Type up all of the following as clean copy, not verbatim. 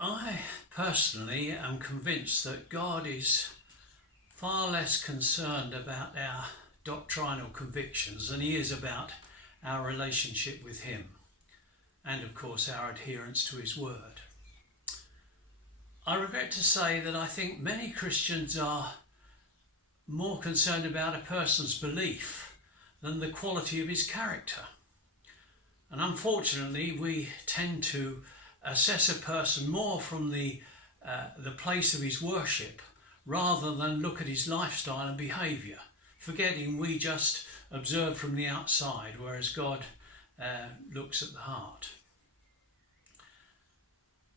I personally am convinced that God is far less concerned about our doctrinal convictions than he is about our relationship with him and, of course, our adherence to his word. I regret to say that I think many Christians are more concerned about a person's belief than the quality of his character. And unfortunately, we tend to assess a person more from the place of his worship rather than look at his lifestyle and behaviour, forgetting we just observe from the outside, whereas God looks at the heart.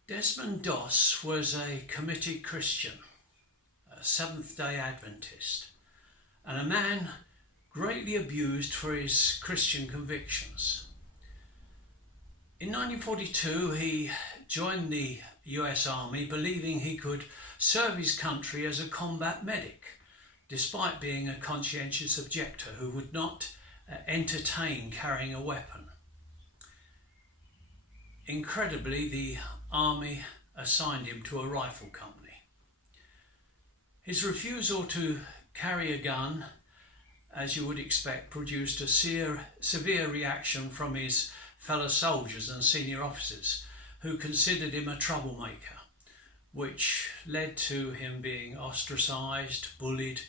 Desmond Doss was a committed Christian, a Seventh-day Adventist, and a man greatly abused for his Christian convictions. In 1942, he joined the US Army, believing he could serve his country as a combat medic, despite being a conscientious objector who would not entertain carrying a weapon. Incredibly, the Army assigned him to a rifle company. His refusal to carry a gun, as you would expect, produced a severe reaction from his fellow soldiers and senior officers, who considered him a troublemaker, which led to him being ostracised, bullied,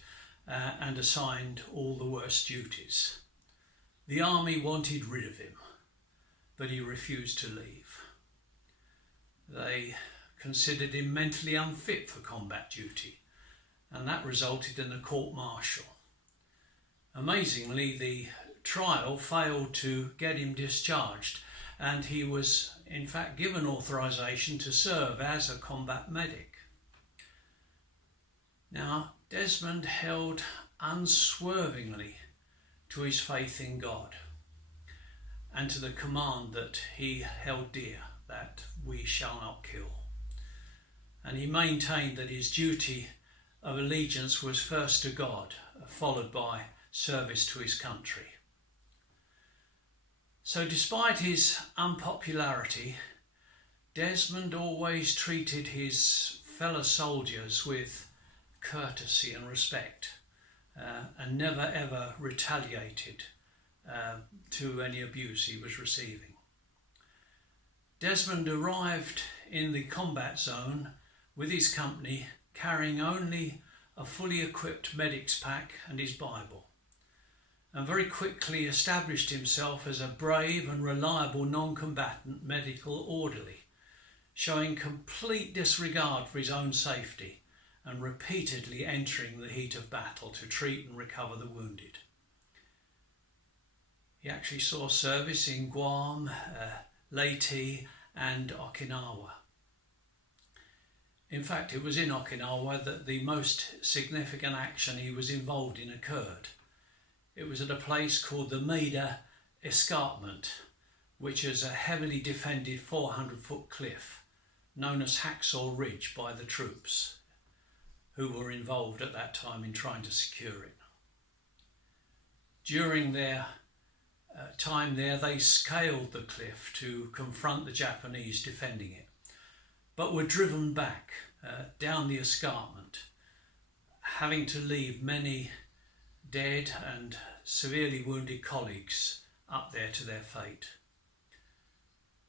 and assigned all the worst duties. The army wanted rid of him, but he refused to leave. They considered him mentally unfit for combat duty, and that resulted in a court-martial. Amazingly, the trial failed to get him discharged, and he was in fact given authorization to serve as a combat medic. Now, Desmond held unswervingly to his faith in God and to the command that he held dear, that we shall not kill. And he maintained that his duty of allegiance was first to God, followed by service to his country. So despite his unpopularity, Desmond always treated his fellow soldiers with courtesy and respect, and never ever retaliated to any abuse he was receiving. Desmond arrived in the combat zone with his company carrying only a fully equipped medic's pack and his Bible, and very quickly established himself as a brave and reliable non-combatant medical orderly, showing complete disregard for his own safety and repeatedly entering the heat of battle to treat and recover the wounded. He actually saw service in Guam, Leyte and Okinawa. In fact, it was in Okinawa that the most significant action he was involved in occurred. It was at a place called the Maida Escarpment, which is a heavily defended 400-foot cliff known as Hacksaw Ridge by the troops who were involved at that time in trying to secure it. During their time there, they scaled the cliff to confront the Japanese defending it, but were driven back down the escarpment, having to leave many dead and severely wounded colleagues up there to their fate.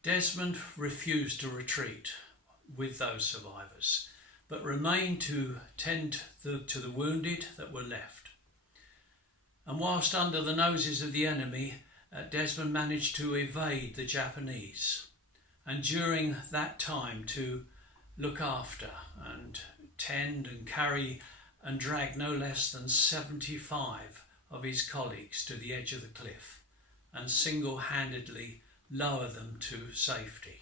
Desmond refused to retreat with those survivors, but remained to tend to the wounded that were left. And whilst under the noses of the enemy, Desmond managed to evade the Japanese, and during that time to look after and tend and carry and drag no less than 75 of his colleagues to the edge of the cliff and single-handedly lower them to safety.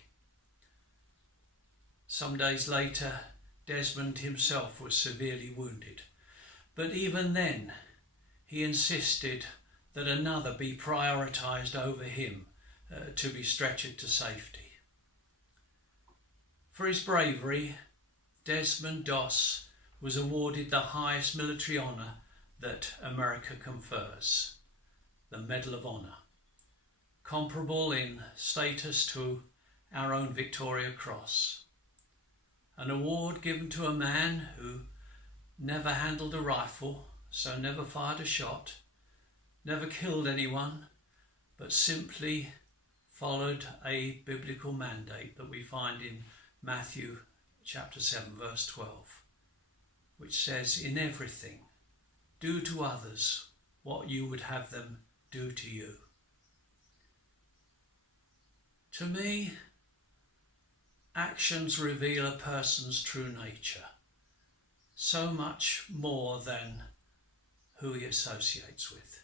Some days later, Desmond himself was severely wounded, but even then he insisted that another be prioritised over him to be stretchered to safety. For his bravery, Desmond Doss was awarded the highest military honour that America confers, the Medal of Honor, comparable in status to our own Victoria Cross. An award given to a man who never handled a rifle, so never fired a shot, never killed anyone, but simply followed a biblical mandate that we find in Matthew chapter 7 verse 12, which says, "In everything, do to others what you would have them do to you." To me, actions reveal a person's true nature, so much more than who he associates with.